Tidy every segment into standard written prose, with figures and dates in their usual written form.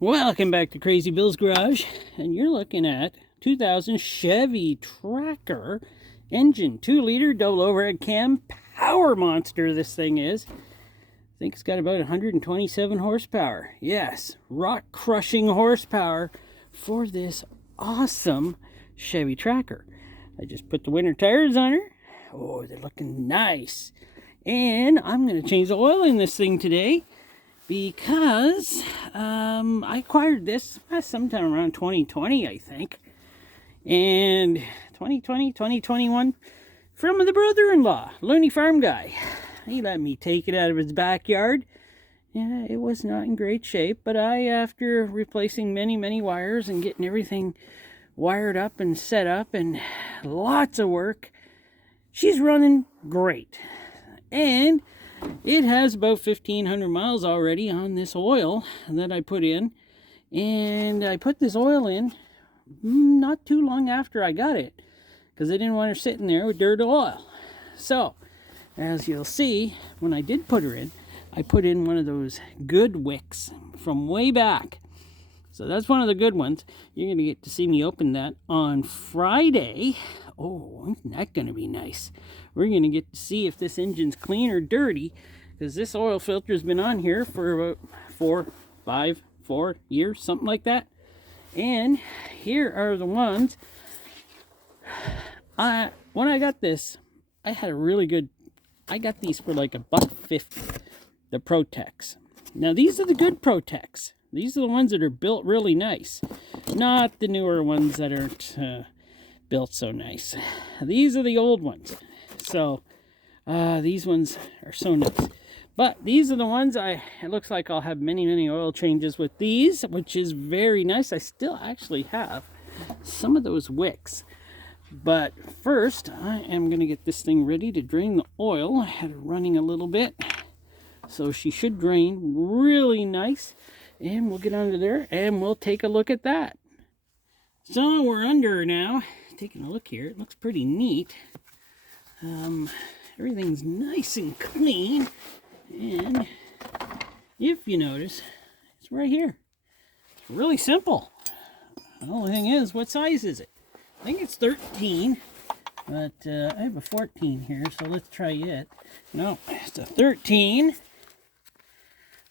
Welcome back to Crazy Bill's Garage, and you're looking at 2000 Chevy Tracker engine, 2-liter double overhead cam power monster. This thing is, I think it's got about 127 horsepower. Yes, rock crushing horsepower for this awesome Chevy Tracker. I just put the winter tires on her. Oh, they're looking nice. And I'm going to change the oil in this thing today, because I acquired this sometime around 2020, I think. And 2020, 2021, from the brother-in-law, Looney Farm guy. He let me take it out of his backyard. Yeah, it was not in great shape, but after replacing many wires and getting everything wired up and set up and lots of work, she's running great. And it has about 1,500 miles already on this oil that I put in. And I put this oil in not too long after I got it, because I didn't want her sitting there with dirt oil. So, as you'll see, when I did put her in, I put in one of those good wicks from way back. So that's one of the good ones. You're going to get to see me open that on Friday. Oh, isn't that going to be nice? We're going to get to see if this engine's clean or dirty, because this oil filter's been on here for about 4 years, something like that. And here are the ones. When I got this, I had a really good, I got these for like $1.50, the Pro-Tecs. Now these are the good Pro-Tecs. These are the ones that are built really nice, not the newer ones that aren't built so nice. These are the old ones. So these ones are so nice. But these are the ones it looks like I'll have many oil changes with these, which is very nice. I still actually have some of those wicks. But first, I am going to get this thing ready to drain the oil. I had her running a little bit, so she should drain really nice. And we'll get under there and we'll take a look at that. So we're under now. Taking a look here, it looks pretty neat. Everything's nice and clean. And if you notice, it's right here. It's really simple. The only thing is, what size is it? I think it's 13, but I have a 14 here, so let's try it. No, it's a 13.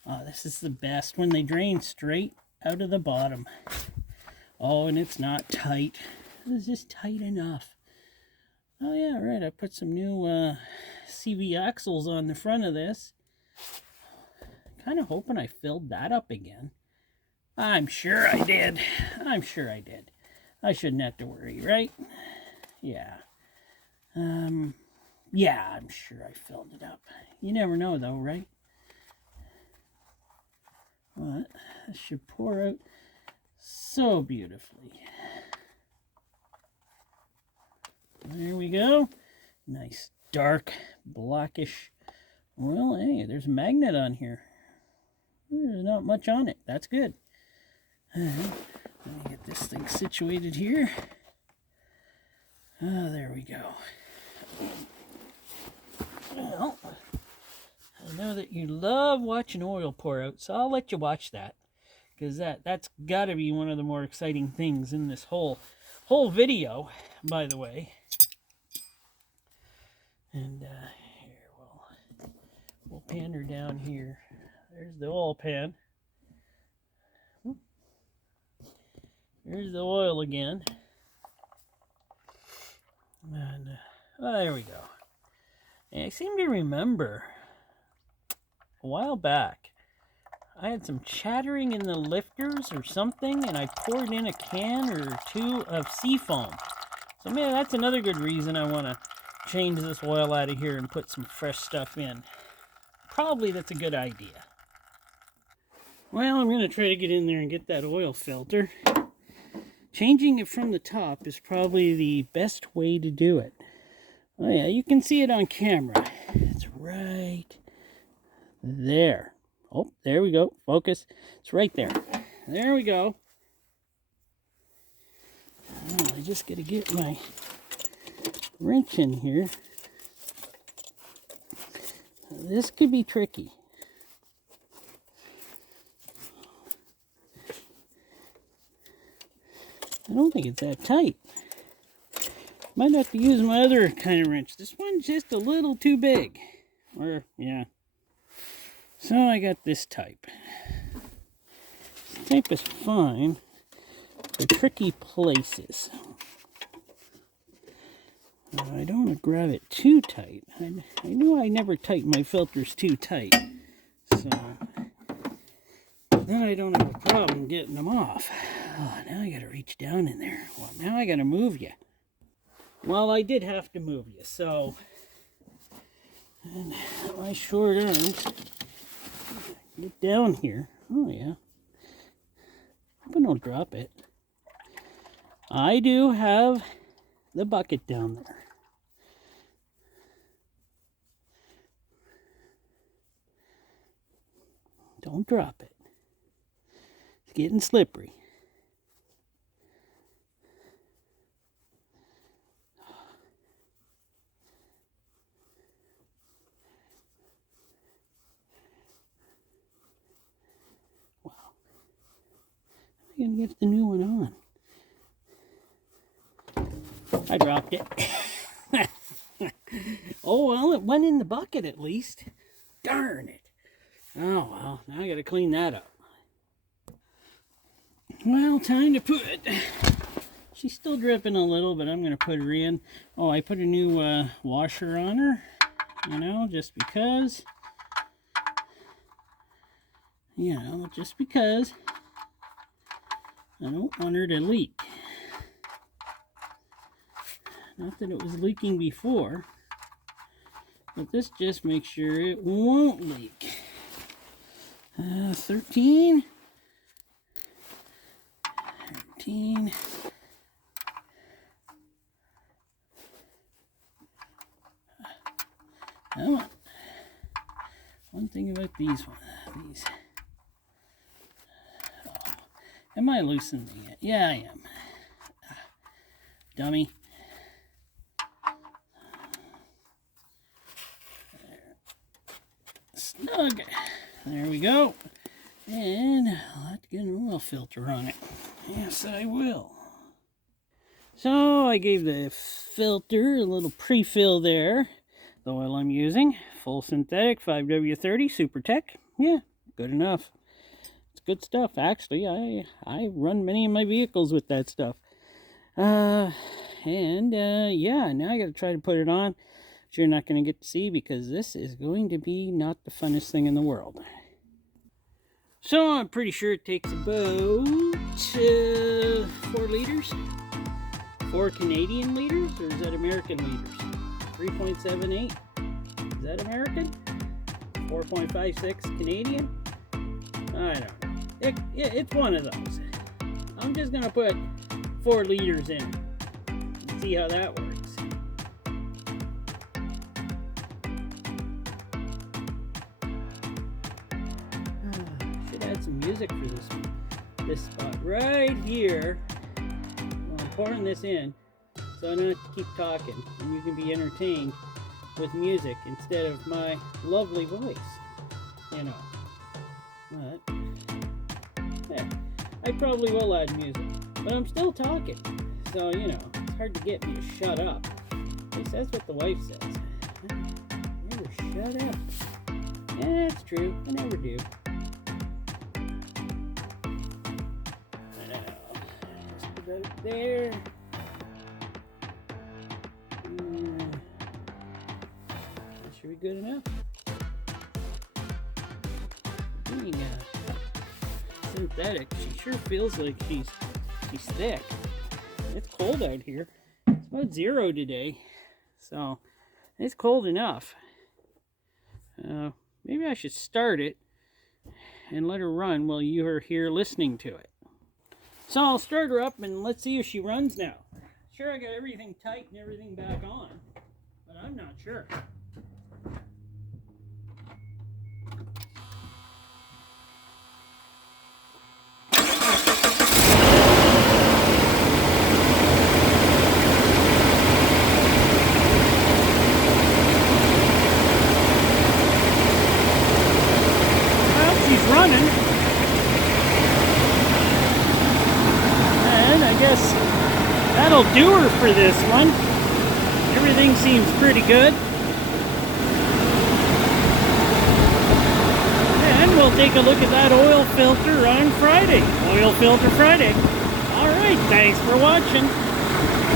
Oh, this is the best when they drain straight out of the bottom. Oh, and it's not tight. It's just tight enough. Oh yeah, right. I put some new CV axles on the front of this. Kind of hoping I filled that up again. I'm sure I did. I'm sure I did. I shouldn't have to worry, right? Yeah. Yeah, I'm sure I filled it up. You never know though, right? Well, this should pour out so beautifully. There we go. Nice dark blackish oil. Hey, there's a magnet on here. There's not much on it. That's good. Let me get this thing situated here. Oh, there we go. Well, I know that you love watching oil pour out, so I'll let you watch that, because that's got to be one of the more exciting things in this whole video, by the way. And here we'll pan her down here. There's the oil pan. There's the oil again. And there we go. And I seem to remember a while back, I had some chattering in the lifters or something, and I poured in a can or two of Seafoam. So maybe that's another good reason I want to change this oil out of here and put some fresh stuff in. Probably that's a good idea. Well, I'm going to try to get in there and get that oil filter. Changing it from the top is probably the best way to do it. Oh yeah, you can see it on camera. It's right there. Oh, there we go. Focus. It's right there. There we go. Oh, I just got to get my wrench in here. This could be tricky. I don't think it's that tight. Might have to use my other kind of wrench. This one's just a little too big. Or, yeah. So I got this type. This type is fine for tricky places. I don't want to grab it too tight. I know I never tighten my filters too tight. So then I don't have a problem getting them off. Oh, now I got to reach down in there. Well, now I got to move you. Well, I did have to move you, so... And my short arms... Get down here. Oh, yeah. Hope I don't drop it. I do have the bucket down there. Don't drop it. It's getting slippery. Wow. I'm going to get the new one on. I dropped it. Oh, well, it went in the bucket at least. Darn it. Oh, well, now I got to clean that up. Well, time to put it. She's still dripping a little, but I'm going to put her in. Oh, I put a new washer on her, you know, just because. You know, just because I don't want her to leak. Not that it was leaking before, but this just makes sure it won't leak. 13. 13. Come on. One thing about these. Oh, am I loosening it? Yeah, I am. Dummy. Snug. There we go. And I'll have to get an oil filter on it. Yes, I will. So I gave the filter a little pre-fill there. The oil I'm using, full synthetic 5W30 Super-Tec. Yeah, good enough. It's good stuff. Actually, I run many of my vehicles with that stuff. Yeah, now I got to try to put it on. Which you're not going to get to see because this is going to be not the funnest thing in the world. So I'm pretty sure it takes about 4 liters. 4 Canadian liters, or is that American liters? 3.78. Is that American? 4.56 Canadian? I don't know. It's one of those. I'm just going to put 4 liters in and see how that works. Add some music for this spot right here. Well, I'm pouring this in so I don't have to keep talking and you can be entertained with music instead of my lovely voice, you know. But yeah, I probably will add music, but I'm still talking, so you know it's hard to get me to shut up. At least that's what the wife says. Never shut up. Yeah, it's true. I never do. Right there. That should be good enough. Being synthetic, she sure feels like she's thick. It's cold out here. It's about 0 today, so it's cold enough. Maybe I should start it and let her run while you are here listening to it. So I'll start her up and let's see if she runs now. Sure, I got everything tight and everything back on, but I'm not sure. Well, she's running. guess that'll do her for this one. Everything seems pretty good. And we'll take a look at that oil filter on Friday. Oil filter Friday. All right, thanks for watching.